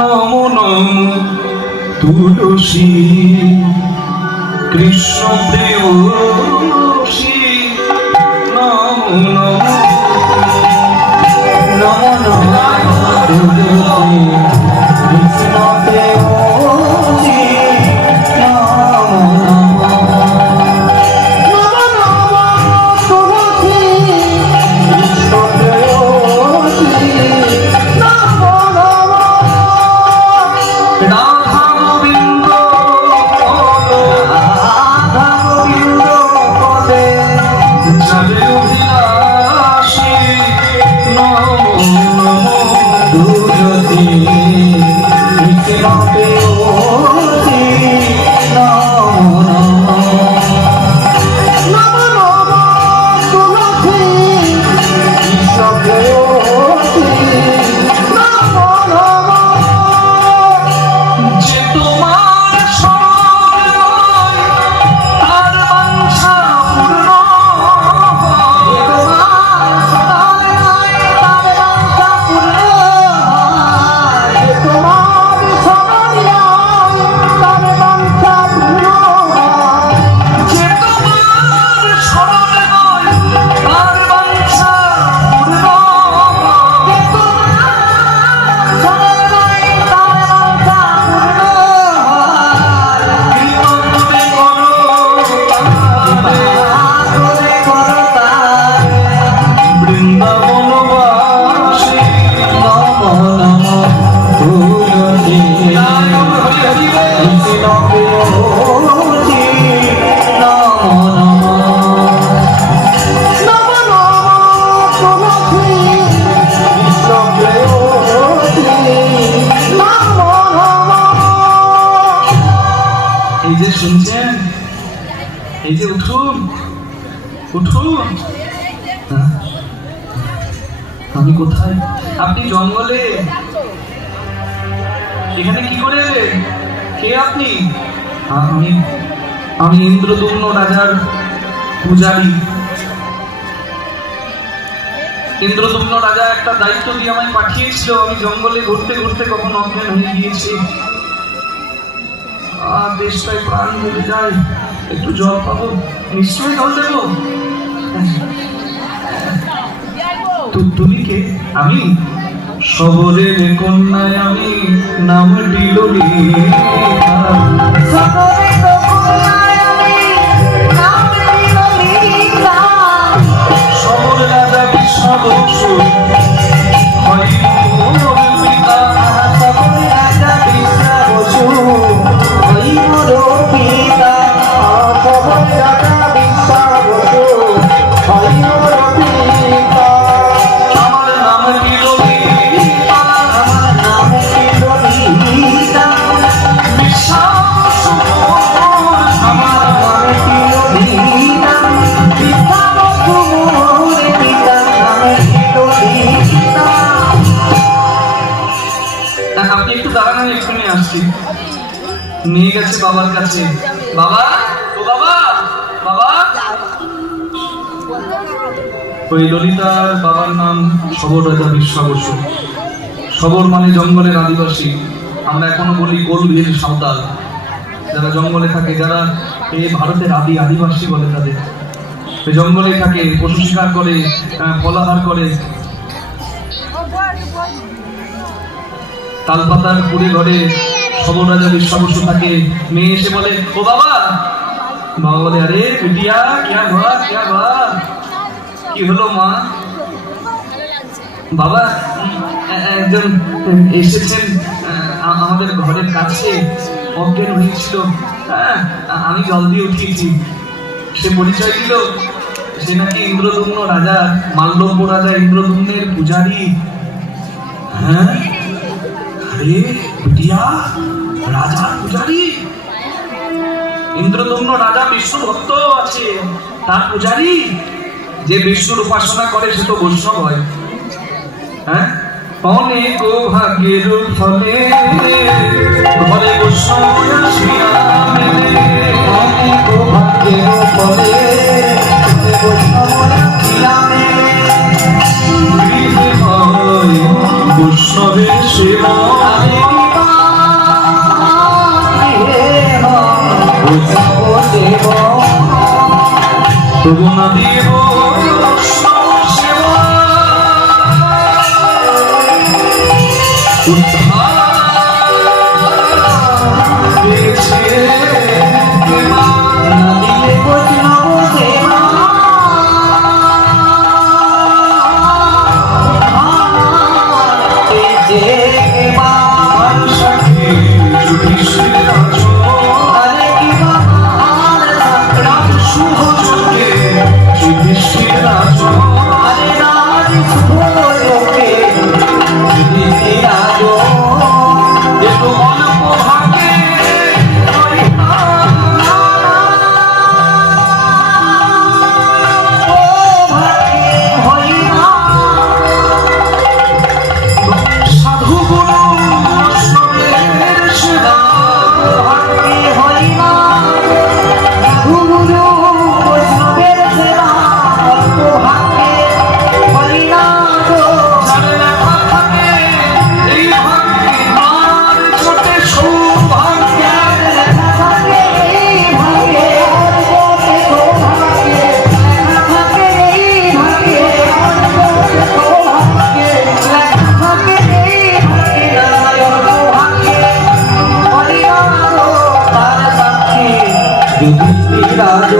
নমো নমো তুলসী কৃষ্ণ প্রেয়সী নমো নমো নমো নমো তুলসী কৃষ্ণ প্রেয়সী নমো নমো নমো নমো তুলসী কৃষ্ণ প্রেয়সী নমো নমো রাধা গোবিন্দ পদে চলে অভিলাষী নমো নমো তুলসী কৃষ্ণ প্রেয়সী নমো নমো নমো নমো তুলসী কৃষ্ণ প্রেয়সী নমো নমো যে তোমার শরণ তার বাঞ্ছা পূর্ণ যে তোমার শরণ তার বাঞ্ছা পূর্ণ যে তোমার শরণ তার বাঞ্ছা পূর্ণ যে তোমার শরণ তার বাঞ্ছা বৃন্দাবনবাসী নমো নমো তুলসী কৃষ্ণ প্রেয়সী নমো নমো নমো নমো তুলসী কৃষ্ণ প্রেয়সী নমো নমো। এই যে শুনছেন, এই যে উঠুন উঠুন। আমি কোথায়? আপনি জঙ্গলে। এখানে কি করে এলেন? কে আপনি? আমি ইন্দ্রদুম্ন রাজার পূজারী। ইন্দ্রদুম্ন রাজা একটা দায়িত্ব দিয়ে আমায় পাঠিয়েছিল। আমি জঙ্গলে ঘুরতে ঘুরতে কখন অজ্ঞান হয়ে গিয়েছি। দেশটায় প্রাণ ভুলে যায়। একটু জল পাবো? নিশ্চয়ই জল দেবো। তুমি কে? আমি শবরের কন্যায়, আমি নাম শবর রাজা বিশ্বাবসু হয় মোর পিতা। শবর রাজা বিশ্বাবসু হয় মোর পিতা। শবর রাজা বিশ্বাবসু হয় মোর পিতা। আমার নাম কি ললিতা, আমার নাম কি ললিতা। বিশ্বাবসু আমার নাম কি ললিতা। বিশ্বাবসু মোর পিতা নাম কি ললিতা। আপনি একটু দাঁড়ান, আমি এক্ষুনি আসছি। নিয়ে গেছে বাবার কাছে। বাবা, ও বাবা, বাবা। ওই ললিতার বাবার নাম শবর রাজা বিশ্বাবসু। শবর মানে জঙ্গলের আদিবাসী। আমরা এখনো বলি গোলভীর সাঁওতাল। যারা জঙ্গলে থাকে, যারা এই ভারতের আদিবাসী বলে তাদের। জঙ্গলে থাকে, পশু শিকার করে, ফলাহার করে। তালপাতার কুড়ে ঘরে শবর রাজা বিশ্বাবসু থাকে। মেয়ে এসে বলে, ও বাবা। বাবা বলে, আরে বিটিয়া, ক্যা ঘর ক্যা ঘর। কি হলো মা? বাবা, একজন এসেছেন আমাদের ঘরের কাছে, অজ্ঞান হয়েছিল। আমি জল দিয়ে উঠিয়েছি। সে পরিচয় দিল সে নাকি ইন্দ্রদুম্ন রাজা, মাল্যব্য রাজা ইন্দ্রদুম্নের পূজারী। হ্যাঁ, আরে বিটিয়া, রাজার পূজারী? ইন্দ্রদুম্ন রাজা বিষ্ণু ভক্ত আছে, তার পূজারী? যে বিষ্ণুর উপাসনা করে সে তো বৈষ্ণব হয়। হ্যাঁ, অনেক ভাগ্যের ফলে ঘরে বৈষ্ণব আসিয়া মেলে। অনেক ভাগ্যের ফলে বৈষ্ণব আসিয়া মেলে। বৈষ্ণবের সেবা বৈষ্ণব দেব তবু না দিব বৈষ্ণব সেবা উদ্ধার পেয়েছে কেবা। না দিলে বৈষ্ণব দেব পেয়েছে কেবা। সাক্ষী যুধিষ্ঠির রাজ আরে কিবা আর রাজ শুভ যোগে যুধিষ্ঠির রাজ আরে রাজ শুভ যোগে যুধিষ্ঠির রাজ একটু অল্প ভাগে হয় না। ও ভাগ্যে হই না সাধু গুরু বৈষ্ণবের সেবা ভাগ্যে হই না গুরু বৈষ্ণবের সেবা অল্প ভাগ্যে হই না গো। যার লেখা থাকে এই ভাগ্যে আর ছোটে সৌভাগ্য। লেখা থাকে এই ভাগ্যে আর বটে সৌভাগ্যে। লেখা থাকে এই ভাগ্যে আর বটে সৌভাগ্যে। লেখা থাকে এই ভাগ্যে আর সৌভাগ্যে হই না গো। তার সাক্ষী যুধিষ্ঠির রাজ